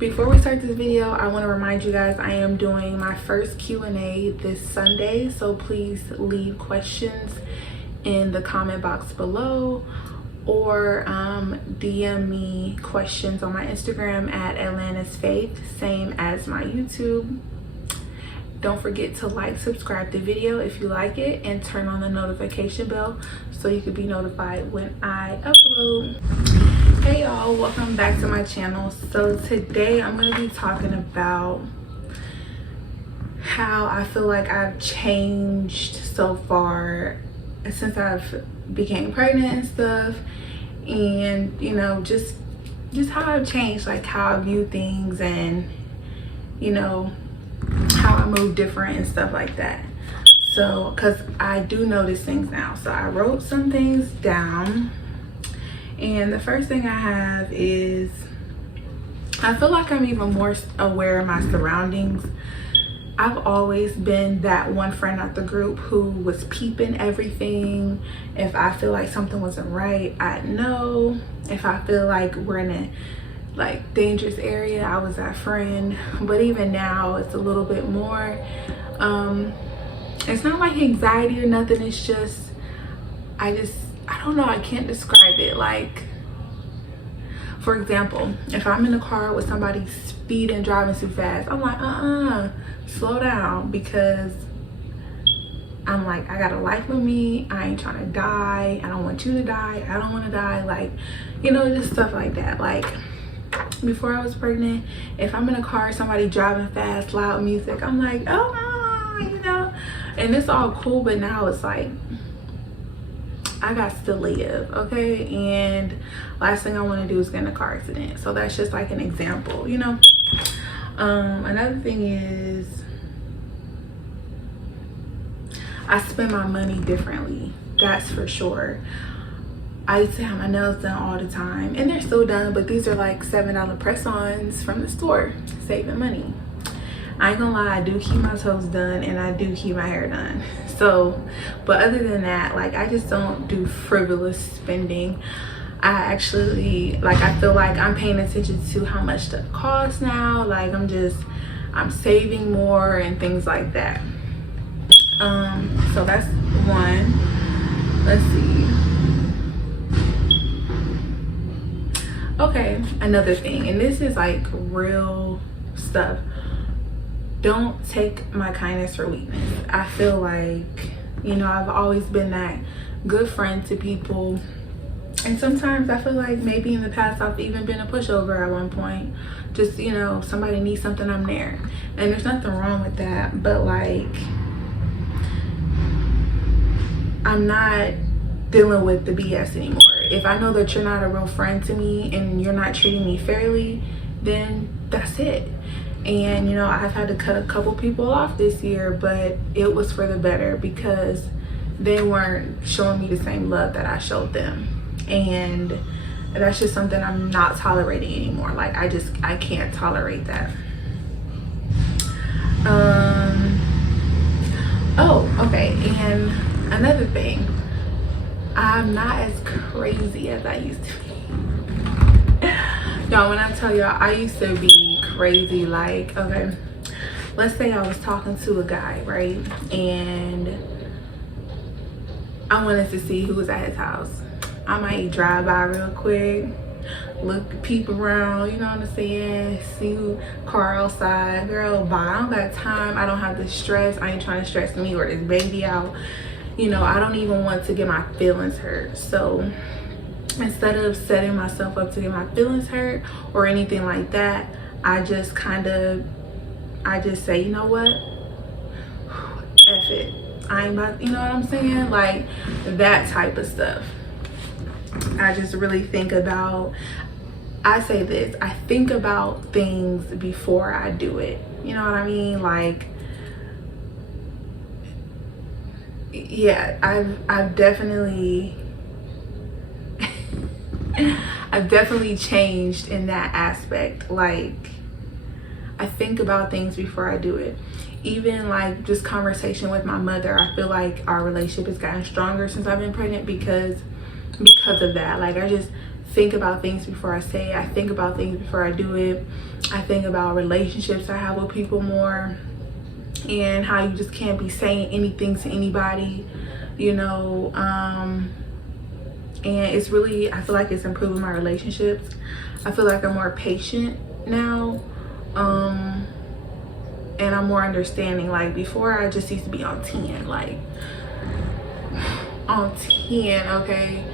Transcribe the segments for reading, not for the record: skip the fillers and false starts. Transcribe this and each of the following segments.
Before we start this video, I want to remind you guys I am doing my first Q&A this Sunday, so please leave questions in the comment box below or DM me questions on my Instagram at Atlantis Faith, same as my YouTube. Don't forget to like, subscribe the video if you like it, and turn on the notification bell so you can be notified when I upload. Hey y'all, welcome back to my channel. So today I'm going to be talking about how I feel like I've changed so far since I've became pregnant and stuff, and you know, just how I've changed, like how I view things, and you know, how I move different and stuff like that. So because I do notice things now, so I wrote some things down, and the first thing I have is I feel like I'm even more aware of my surroundings. I've always been that one friend at the group who was peeping everything. If I feel like something wasn't right, I'd know. If I feel like we're in a dangerous area, I was that friend. But even now it's a little bit more. It's not like anxiety or nothing. It's just I don't know, I can't describe it. Like, for example, if I'm in a car with somebody speeding, driving too fast, I'm like, slow down, because I'm like, I got a life with me. I ain't trying to die. I don't want you to die. I don't want to die. Like, you know, just stuff like that. Like, before I was pregnant, if I'm in a car, somebody driving fast, loud music, I'm like, you know, and it's all cool. But now it's like, I got to live, okay? And last thing I want to do is get in a car accident. So that's just like an example, you know. Another thing is I spend my money differently. That's for sure. I used to have my nails done all the time, and they're still done, but these are like $7 press-ons from the store, saving money. I ain't gonna lie, I do keep my toes done and I do keep my hair done. So, but other than that, like, I just don't do frivolous spending. I actually, like, I feel like I'm paying attention to how much stuff costs now. Like, I'm saving more and things like that. So that's one. Let's see. Okay, another thing, and this is like real stuff. Don't take my kindness for weakness. I feel like, you know, I've always been that good friend to people, and sometimes I feel like maybe in the past I've even been a pushover at one point. Just, you know, if somebody needs something, I'm there, and there's nothing wrong with that. But like, I'm not dealing with the BS anymore. If I know that you're not a real friend to me and you're not treating me fairly, then that's it. And you know, I've had to cut a couple people off this year, but it was for the better, because they weren't showing me the same love that I showed them. And that's just something I'm not tolerating anymore. Like, I can't tolerate that. Oh, okay, and another thing, I'm not as crazy as I used to be. Y'all, when I tell y'all, I used to be crazy. Like, okay, let's say I was talking to a guy, right? And I wanted to see who was at his house. I might drive by real quick, look, peep around, you know what I'm saying? See who car outside. Girl, bye. I don't got time. I don't have the stress. I ain't trying to stress me or this baby out. You know, I don't even want to get my feelings hurt. So instead of setting myself up to get my feelings hurt or anything like that, I just say, you know what, F it, I ain't about, you know what I'm saying? Like, that type of stuff. I just really think about, I say this, I think about things before I do it. You know what I mean? Like, yeah, I've definitely changed in that aspect. Like, I think about things before I do it. Even like just conversation with my mother, I feel like our relationship has gotten stronger since I've been pregnant because of that. Like, I just think about things before I say it. I think about things before I do it. I think about relationships I have with people more, and how you just can't be saying anything to anybody, you know. And it's really, I feel like it's improving my relationships. I feel like I'm more patient now, and I'm more understanding. Like before, I just used to be on 10, like on 10, okay?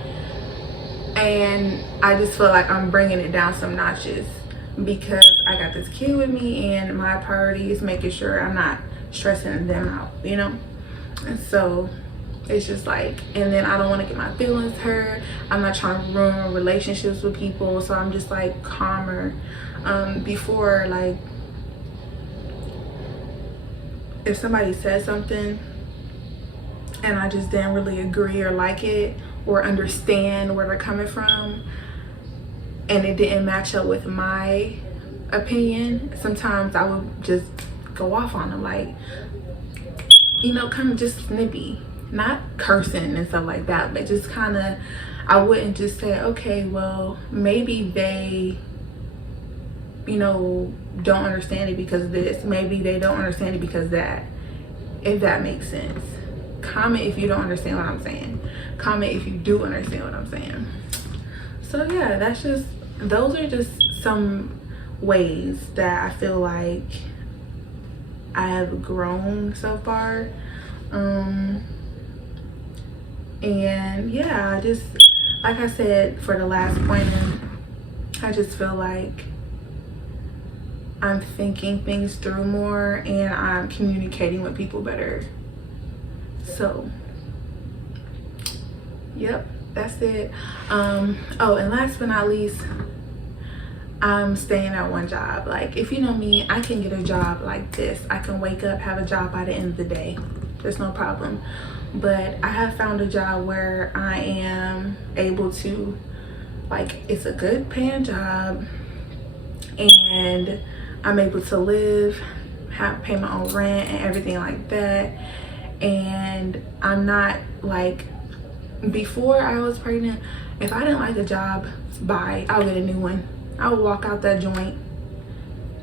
And I just feel like I'm bringing it down some notches because I got this kid with me, and my priority is making sure I'm not stressing them out, you know? And so it's just like, and then I don't want to get my feelings hurt. I'm not trying to ruin relationships with people, so I'm just like calmer. Before, like, if somebody said something and I just didn't really agree or like it or understand where they're coming from, and it didn't match up with my opinion, sometimes I would just go off on them, like, you know, kind of just snippy, not cursing and stuff like that, but just kind of, I wouldn't just say, okay, well, maybe they, you know, don't understand it because of this, maybe they don't understand it because of that, if that makes sense. Comment if you don't understand what I'm saying. Comment if you do understand what I'm saying. So yeah, that's just, those are just some ways that I feel like I have grown so far. And yeah, I just, like I said for the last pointer, I just feel like I'm thinking things through more, and I'm communicating with people better. So yep, that's it. Oh, and last but not least, I'm staying at one job. Like, if you know me, I can get a job like this. I can wake up, have a job by the end of the day. There's no problem. But I have found a job where I am able to, like, it's a good paying job, and I'm able to live, pay my own rent and everything like that. And I'm not like, before I was pregnant, if I didn't like a job, bye, I'll get a new one. I would walk out that joint,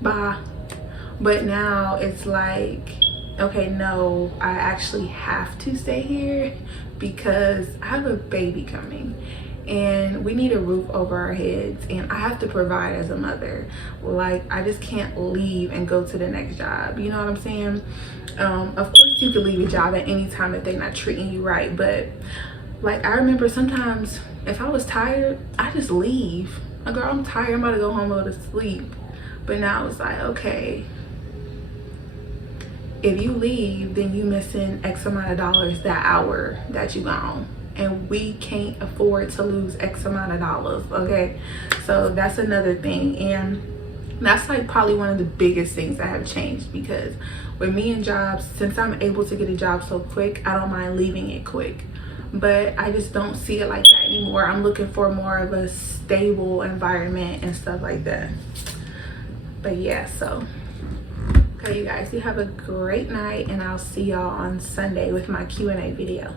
bye. But now it's like, okay, no, I actually have to stay here because I have a baby coming, and we need a roof over our heads, and I have to provide as a mother. Like, I just can't leave and go to the next job, you know what I'm saying? Of course you can leave a job at any time if they're not treating you right, but like, I remember sometimes if I was tired, I just leave. Like, girl, I'm tired, I'm about to go home and go to sleep. But now it's like, okay, if you leave, then you missing X amount of dollars that hour that you gone, and we can't afford to lose X amount of dollars, okay? So that's another thing, and that's like probably one of the biggest things that have changed, because with me and jobs, since I'm able to get a job so quick, I don't mind leaving it quick. But I just don't see it like that anymore. I'm looking for more of a stable environment and stuff like that. But yeah, so okay, you guys, you have a great night, and I'll see y'all on Sunday with my Q&A video.